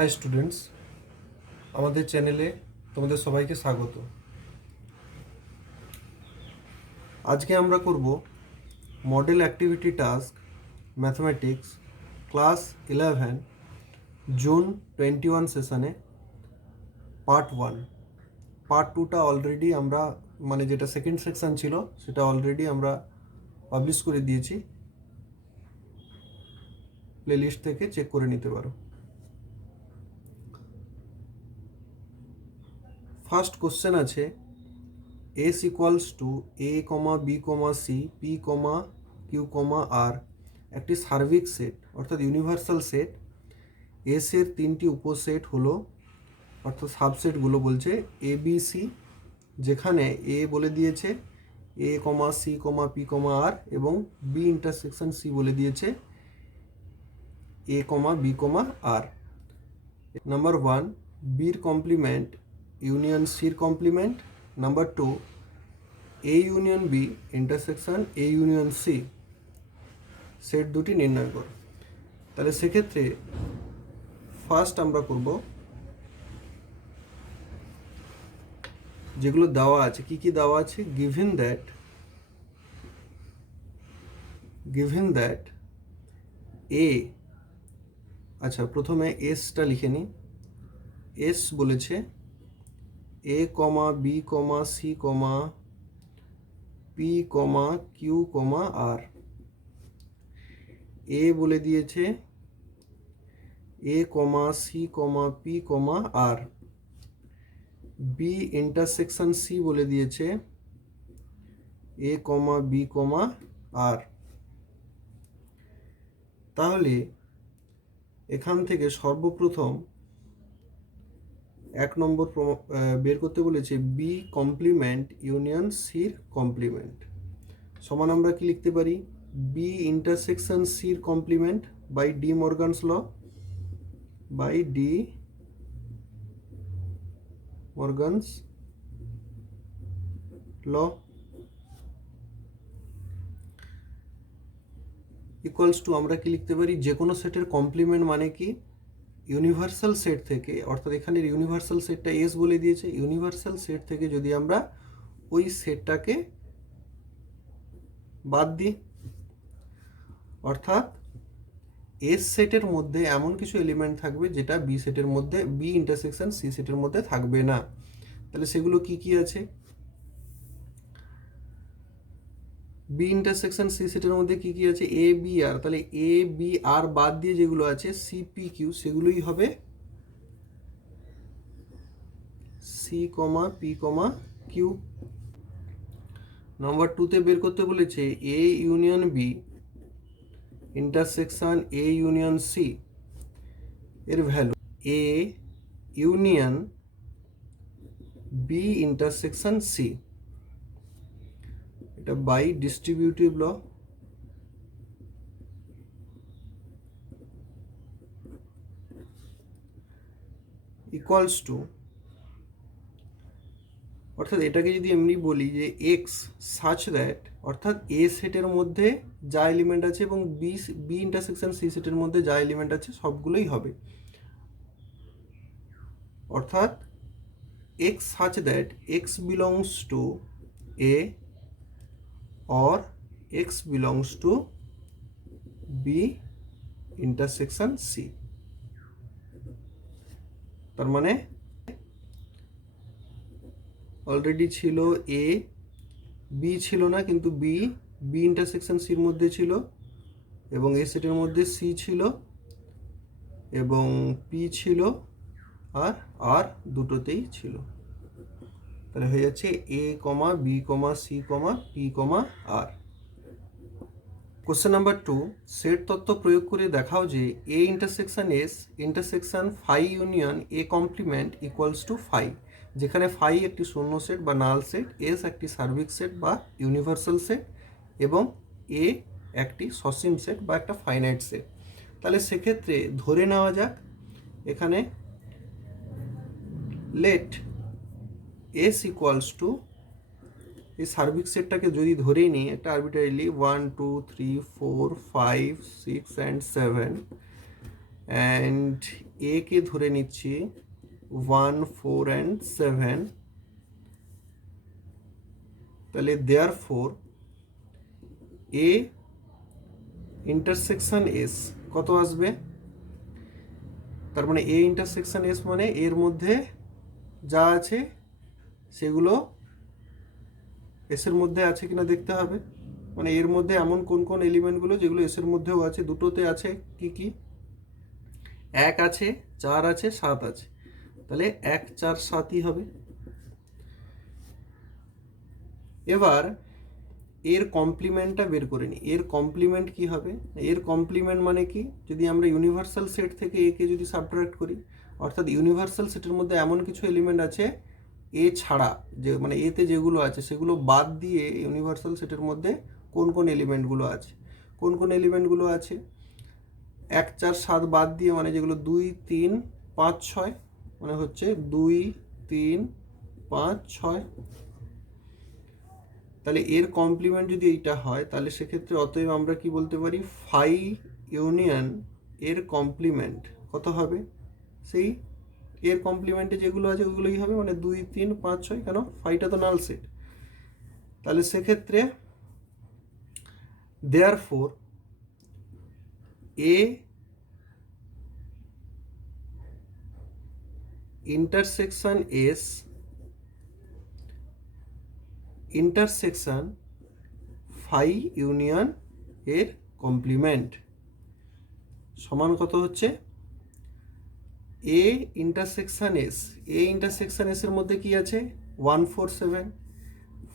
High students, আমাদের চ্যানেলে তোমাদের সবাইকে স্বাগত। আজকে আমরা করব model activity task mathematics class 11 জুন 21 সেশনে পার্ট 1। পার্ট 2টা অলরেডি আমরা যেটা সেকেন্ড সেকশন ছিল সেটা অলরেডি আমরা পাবলিশ করে দিয়েছি, প্লেলিস্ট থেকে চেক করে নিতে পারো। ফার্স্ট কোশ্চেন আছে S equals to A, B, C, P, Q, R একটি সার্বিক সেট অর্থাৎ ইউনিভার্সাল সেট। এস এর তিনটি উপসেট হলো অর্থাৎ সাবসেটগুলো বলছে এ বি সি, যেখানে এ বলে দিয়েছে A, C, P, R এবং বি ইন্টারসেকশন সি বলে দিয়েছে A, B, R। নাম্বার 1 বির কমপ্লিমেন্ট ইউনিয়ন সির complement. Number 2 A union B intersection A union C, set দুটি নির্ণয় করো। তাহলে সেক্ষেত্রে ফার্স্ট আমরা করব যেগুলো দেওয়া আছে। কি কি দেওয়া আছে? গিভেন দ্যাট এ, আচ্ছা প্রথমে এসটা লিখে নিই। এস বলেছে A, B, C, P, Q, R। এ বলে দিয়েছে A, C, P, R। B intersection C বলে দিয়েছে A, B, R। তাহলে এখান থেকে সর্বপ্রথম 1 নম্বর বের করতে বলেছে বি কমপ্লিমেন্ট ইউনিয়ন সির কমপ্লিমেন্ট সমান আমরা কি লিখতে পারি? বি ইন্টারসেকশন সির complement by De Morgan's law equals to আমরা কি লিখতে পারি? যে কোনো সেটের কমপ্লিমেন্ট মানে কি? ইউনিভার্সাল সেট থেকে, অর্থাৎ এখানে ইউনিভার্সাল সেটটা এস বলে দিয়েছে, ইউনিভার্সাল সেট থেকে যদি আমরা ওই সেটটাকে বাদ দিই, অর্থাৎ এস সেটের মধ্যে এমন কিছু এলিমেন্ট থাকবে যেটা বি সেটের মধ্যে, বি ইন্টারসেকশন সি সেটের মধ্যে থাকবে না। তাহলে সেগুলো কি কি আছে? বি ইন্টারসেকশন সি সেটের মধ্যে কি কি আছে? এ বি আর। তাহলে এ বি আর বাদ দিয়ে যেগুলো আছে সি পি কিউ, সেগুলোই হবে সি পি কিউ। নাম্বার 2তে বের করতে বলেছে A union B intersection A union C এর value A union B intersection C, এটা by distributive law. Equals to, অর্থাৎ এটাকে যদি এমনি বলি যে এক্স সাচ দ্যাট, অর্থাৎ এ সেটের মধ্যে যা এলিমেন্ট আছে এবং বি ইন্টারসেকশন সি সেটের মধ্যে যা এলিমেন্ট আছে সবগুলোই হবে। অর্থাৎ x such that x belongs to A or x belongs to B intersection C। তার মানে অলরেডি ছিল এ, বি ছিল না কিন্তু বি ইন্টারসেকশন সির মধ্যে ছিল এবং এ সেটের মধ্যে সি ছিল এবং পি ছিল আর আর দুটোতেই ছিল। তাহলে হয়ে যাচ্ছে A B C P R. Question number 2, set তত্ত্ব প্রয়োগ করে দেখাও যে A intersection S intersection phi union A complement equals to phi, যেখানে ফাই একটি শূন্য সেট বা নাল সেট, এস একটি সার্বিক সেট বা ইউনিভার্সাল সেট এবং এ একটি সসীম সেট বা একটা ফাইনাইট সেট। তাহলে সেক্ষেত্রে ধরে নেওয়া যাক এখানে লেট এস ইকুয়ালস টু, এই সার্বিক সেটটাকে যদি ধরেই নিই একটা আরবিটারিলি 1 2 3 4 5 6 and 7 and এ কে ধরে নিচ্ছি 1, 4 and 7, তাহলে দেয়ারফোর এ ইন্টারসেকশন এস কত আসবে? তার মানে এ ইন্টারসেকশন এস মানে এর মধ্যে যা আছে সেগুলো এসের মধ্যে আছে কিনা দেখতে হবে। মানে এর মধ্যে এমন কোন কোন এলিমেন্টগুলো যেগুলো এসের মধ্যেও আছে, দুটোতে আছে কি কি? 1 আছে, 4 আছে, 7 আছে, তাহলে 1, 4, 7ই হবে। এবার এর কমপ্লিমেন্টটা বের করে নিই। এর কমপ্লিমেন্ট কি হবে? এর কমপ্লিমেন্ট মানে কি? যদি আমরা ইউনিভার্সাল সেট থেকে একে যদি সাবট্রাক্ট করি, অর্থাৎ ইউনিভার্সাল সেটের মধ্যে এমন কিছু এলিমেন্ট আছে এ ছাড়া, যে মানে এতে যেগুলো আছে সেগুলো বাদ দিয়ে ইউনিভার্সাল সেটের মধ্যে কোন কোন এলিমেন্টগুলো আছে, কোন কোন এলিমেন্টগুলো আছে 1, 4, 7 বাদ দিয়ে, মানে যেগুলো 2, 3, 5, 6, মানে হচ্ছে 2, 3, 5, 6। তাহলে এর কমপ্লিমেন্ট যদি এইটা হয়, তাহলে সেক্ষেত্রে অতএব আমরা কি বলতে পারি? ফাই ইউনিয়ন এর কমপ্লিমেন্ট কত হবে? সেই এর কমপ্লিমেন্টে যেগুলো আছে ওগুলোই হবে, মানে 2, 3, 5, 6। কেন? ফাইটা তো নাল সেট। তাহলে সেক্ষেত্রে therefore A intersection S intersection phi union এর কমপ্লিমেন্ট সমান কত হচ্ছে? A intersection S, A intersection S এর মধ্যে কি আছে? 1, 4, 7।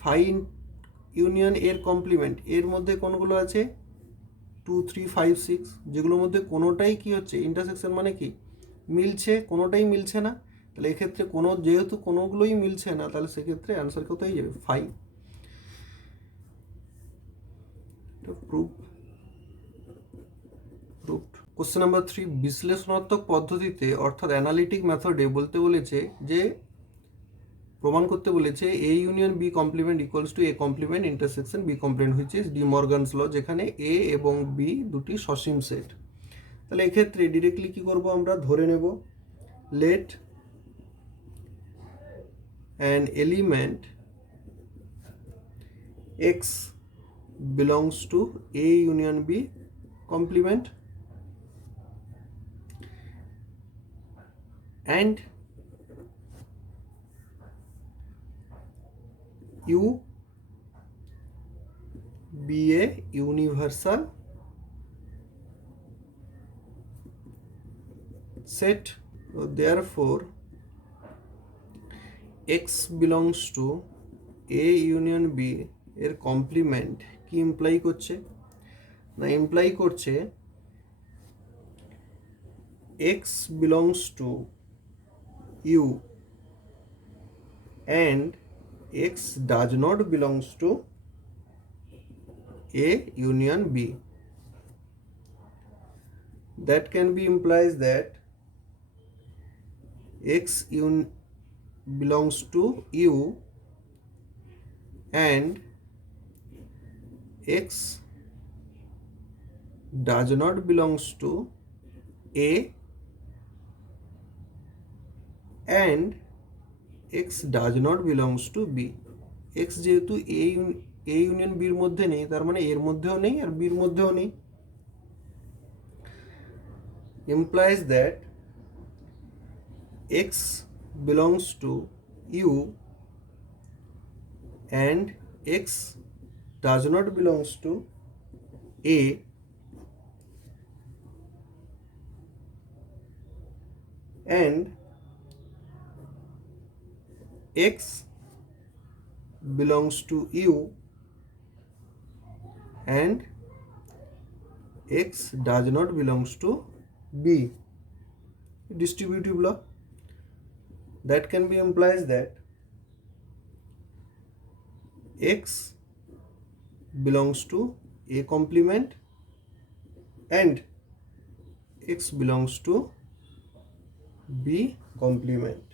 ফাই ইউনিয়ন এর কমপ্লিমেন্ট এর মধ্যে কোনগুলো আছে? 2, 3, 5, 6, যেগুলোর মধ্যে কোনোটাই কি হচ্ছে? ইন্টারসেকশন মানে কি? মিলছে, কোনোটাই মিলছে না। তাহলে এক্ষেত্রে কোনো, যেহেতু কোনোগুলোই মিলছে না, তাহলে সেক্ষেত্রে অ্যান্সার কোথায় যাবে? 5। Proof proofed. কোশ্চেন নাম্বার 3, বিশ্লেষণাত্মক পদ্ধতিতে অর্থাৎ অ্যানালিটিক মেথডে বলতে বলেছে যে প্রমাণ করতে বলেছে A union B complement equals to A complement intersection B complement, which is De Morgan's law, যেখানে এ এবং বি দুটি সসীম সেট। তাহলে এক্ষেত্রে ডিরেক্টলি কি করব? আমরা ধরে নেব let an element x belongs to A union B complement and U be a universal set. So therefore X belongs to A union B এর কমপ্লিমেন্ট কি ইমপ্লাই করছে? না, ইমপ্লাই করছে X belongs to U and X does not belongs to A union B. That can be implies that X belongs to U and X does not belongs to A and X does not belongs to B. X যেহেতু A union বির মধ্যে নেই, তার মানে এর মধ্যেও নেই আর বির মধ্যেও নেই। implies that X belongs to U and X does not belongs to A and X belongs to U and X does not belongs to B. Distributive law. That can be implies that X belongs to A complement and X belongs to B complement.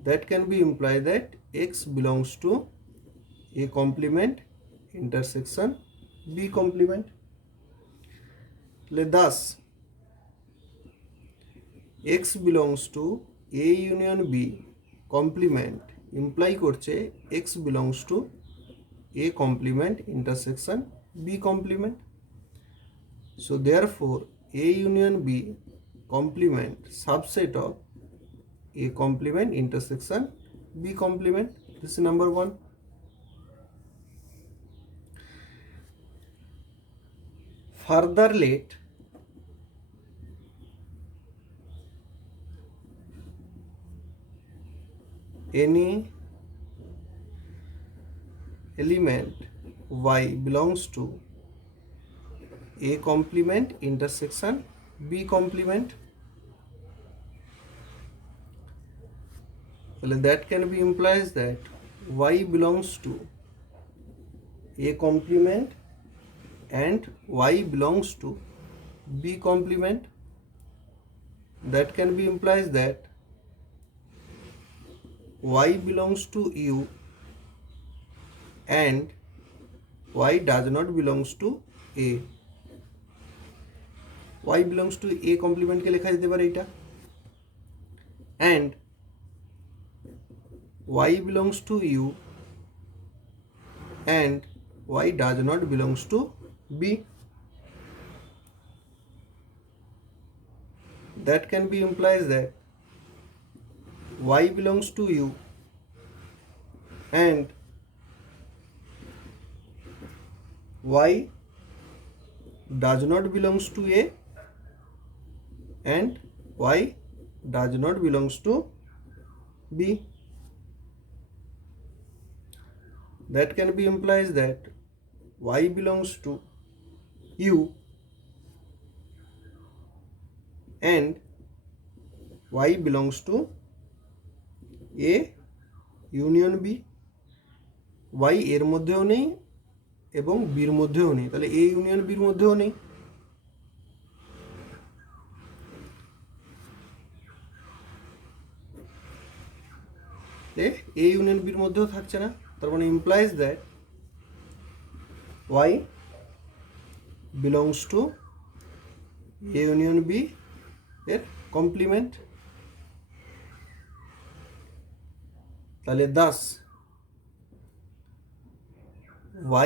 That can be implied that X belongs to A complement intersection B complement. Thus X belongs to A union B complement imply করছে X belongs to A complement intersection B complement. So therefore A union B complement subset of A complement intersection B complement. This is number one. Further let any element y belongs to a complement intersection b complement. Well, that can be implies that y belongs to a complement and y belongs to b complement. That can be implies that y belongs to u and y does not belongs to a. y belongs to a complement কে লেখা যেতে পারে এটা, and y belongs to u and y does not belongs to b. That can be implies that y belongs to u and y does not belongs to a and y does not belongs to b. That can be implies that y belongs to u and y belongs to a union B. y এর মধ্যেও নেই এবং বির মধ্যেও নেই, তাহলে এ ইউনিয়ন বির মধ্যেও নেই। এ ইউনিয়ন বির মধ্যেও থাকছে না, তার মানে implies that y belongs to A union B এর কমপ্লিমেন্ট। তাহলে thus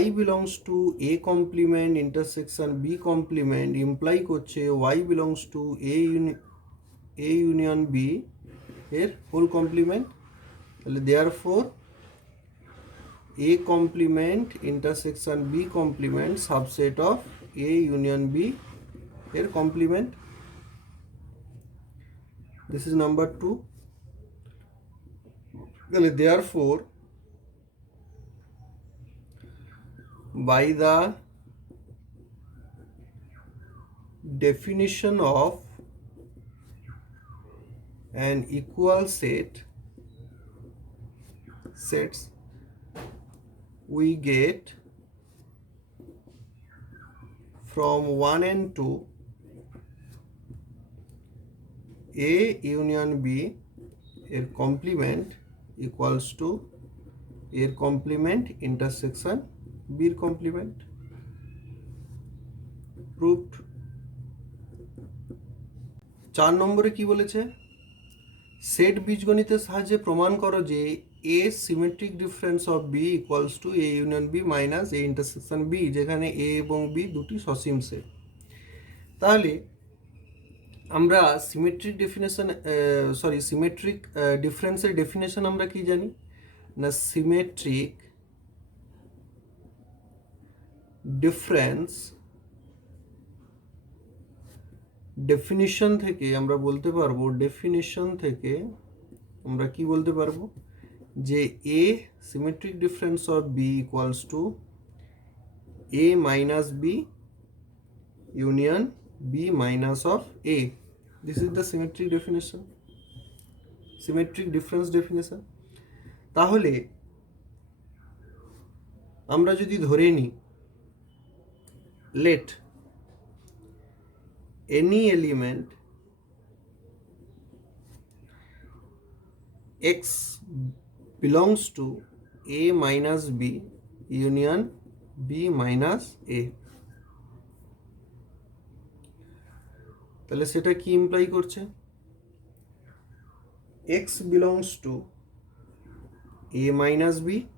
y belongs to a complement intersection b complement imply করছে y belongs to a union b এর হোল কমপ্লিমেন্ট। তাহলে therefore a complement intersection b complement subset of a union b এর complement. This is number 2. তাহলে therefore by the definition of an equal sets we get from 1 and 2 a union b এর complement equals to এর complement intersection b এর complement. Proved. 4 নম্বরে কি বলেছে, সেট বীজগণিতের সাহায্যে প্রমাণ করো যে A symmetric difference of B equals to A union B minus A intersection B, যেখানে এ এবং বি দুটি সসীম সেট। তাহলে আমরা সিমেট্রিক ডিফারেন্সের ডেফিনেশন আমরা কি জানি না, সিমেট্রিক ডিফারেন্স ডেফিনিশন থেকে আমরা বলতে পারবো, আমরা কি বলতে পারবো যে A symmetric difference of B equals to A minus B union B minus of A. This is the symmetric definition, symmetric difference definition. তাহলে আমরা যদি ধরে নিই let any element x belongs to a minus b union b minus a, তাহলে সেটা কি ইমপ্লাই করছে, x belongs to a minus b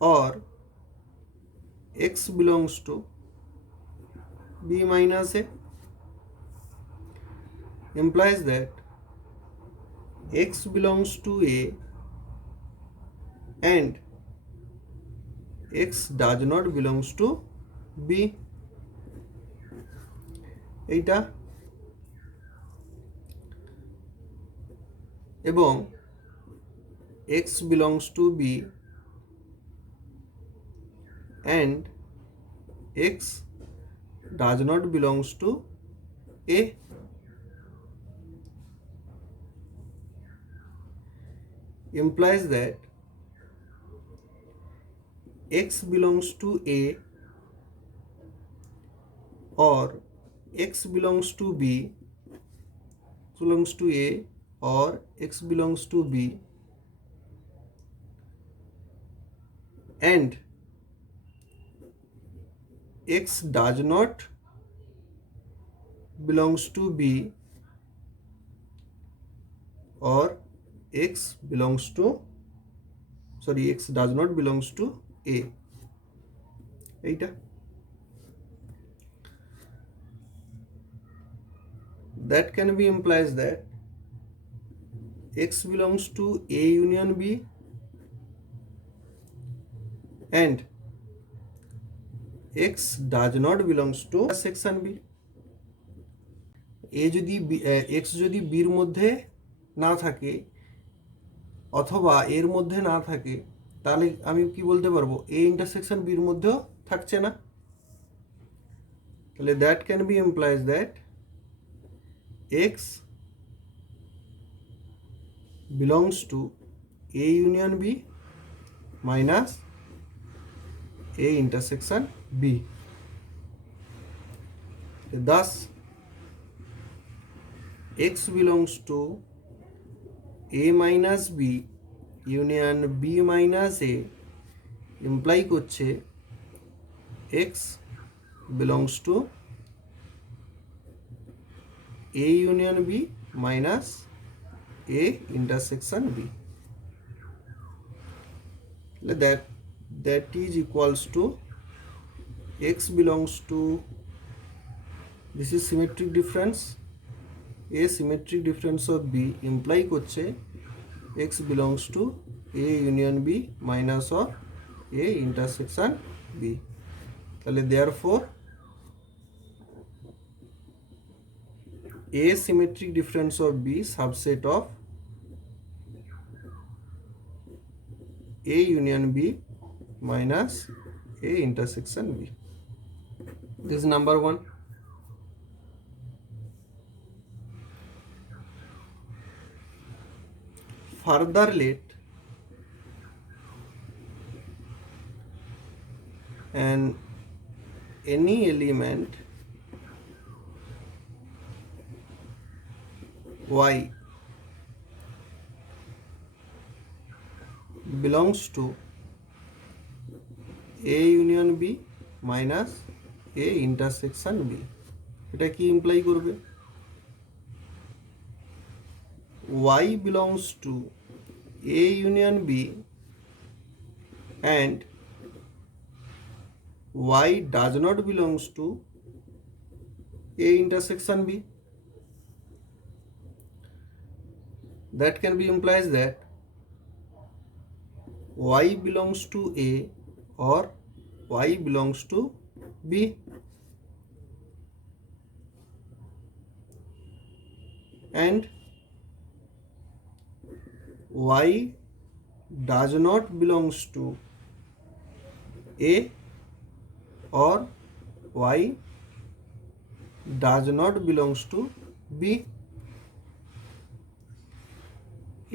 or x belongs to b minus a implies that x belongs to a and x does not belongs to b এইটা এবং x belongs to b and x does not belongs to a implies that x belongs to a or x belongs to b belongs to a or x belongs to b and x does not belongs to b or x belongs to x does not belongs to a এইটা that can be implies that x belongs to a union b and x does not belongs to section b a যদি x যদি b এর মধ্যে না থাকে অথবা এর মধ্যে না থাকে তাহলে আমি কি বলতে পারবো a ইন্টারসেকশন b এর মধ্যেও থাকছে না তাহলে that can be implies that x belongs to a union b minus a intersection b thus x belongs to a minus b union b minus a imply করছে x belongs to a union b minus a intersection b that is equals to x belongs to this is symmetric difference a symmetric difference of b imply করছে x belongs to a union b minus or a intersection b তাহলে therefore a symmetric difference of b subset of a union b minus a intersection b this is number 1 further let and any element y belongs to a union b minus a intersection b এটা কি ইমপ্লাই করবে y belongs to a union b and y does not belongs to a intersection b that can be implies that y belongs to a or y belongs to b and y does not belongs to a or y does not belongs to b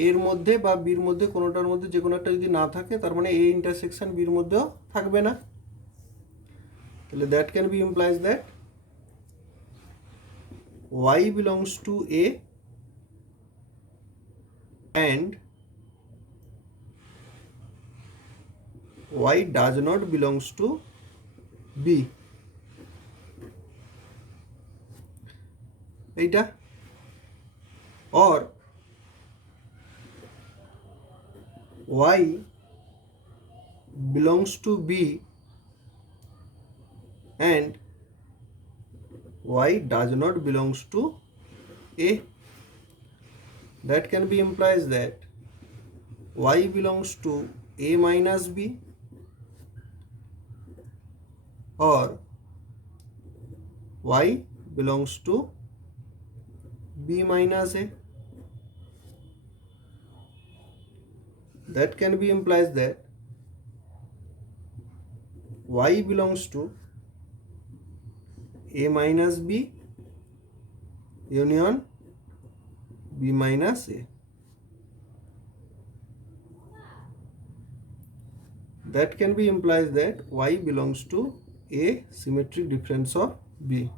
এর মধ্যে বা বির মধ্যে কোনোটার মধ্যে যে কোনো একটা যদি না থাকে তার মানে a ইন্টারসেকশন বির মধ্যেও থাকবে না তাহলে that can be implies that y belongs to a and y does not belongs to b এইটা or Y belongs to B and Y does not belongs to A. That can be implies that Y belongs to A minus B or Y belongs to B minus A. That can be implies that Y belongs to A minus B union B minus A. That can be implies that Y belongs to A symmetric difference of B.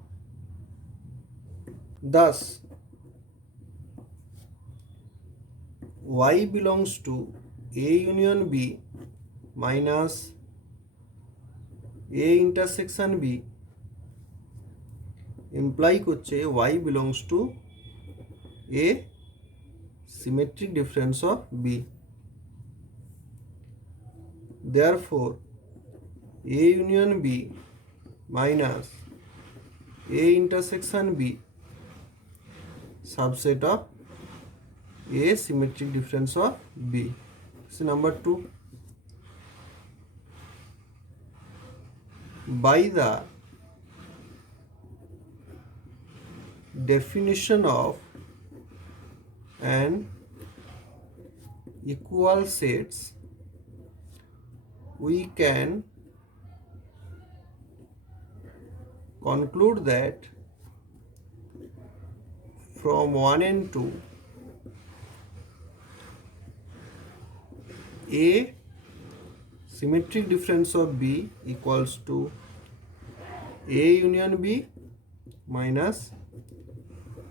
Thus, Y belongs to A union B minus A intersection B imply করছে Y belongs to A symmetric difference of B. Therefore, A union B minus A intersection B subset of A symmetric difference of B. So number 2. By the definition of an equal sets, we can conclude that from 1 and 2 A symmetric difference of B equals to A union B minus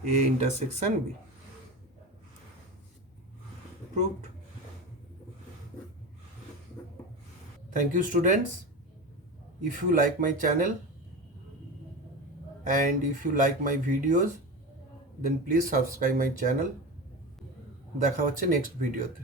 A intersection B. Proved. Thank you students. If you like my channel and if you like my videos, then please subscribe my channel. দেখা হচ্ছে নেক্সট ভিডিওতে।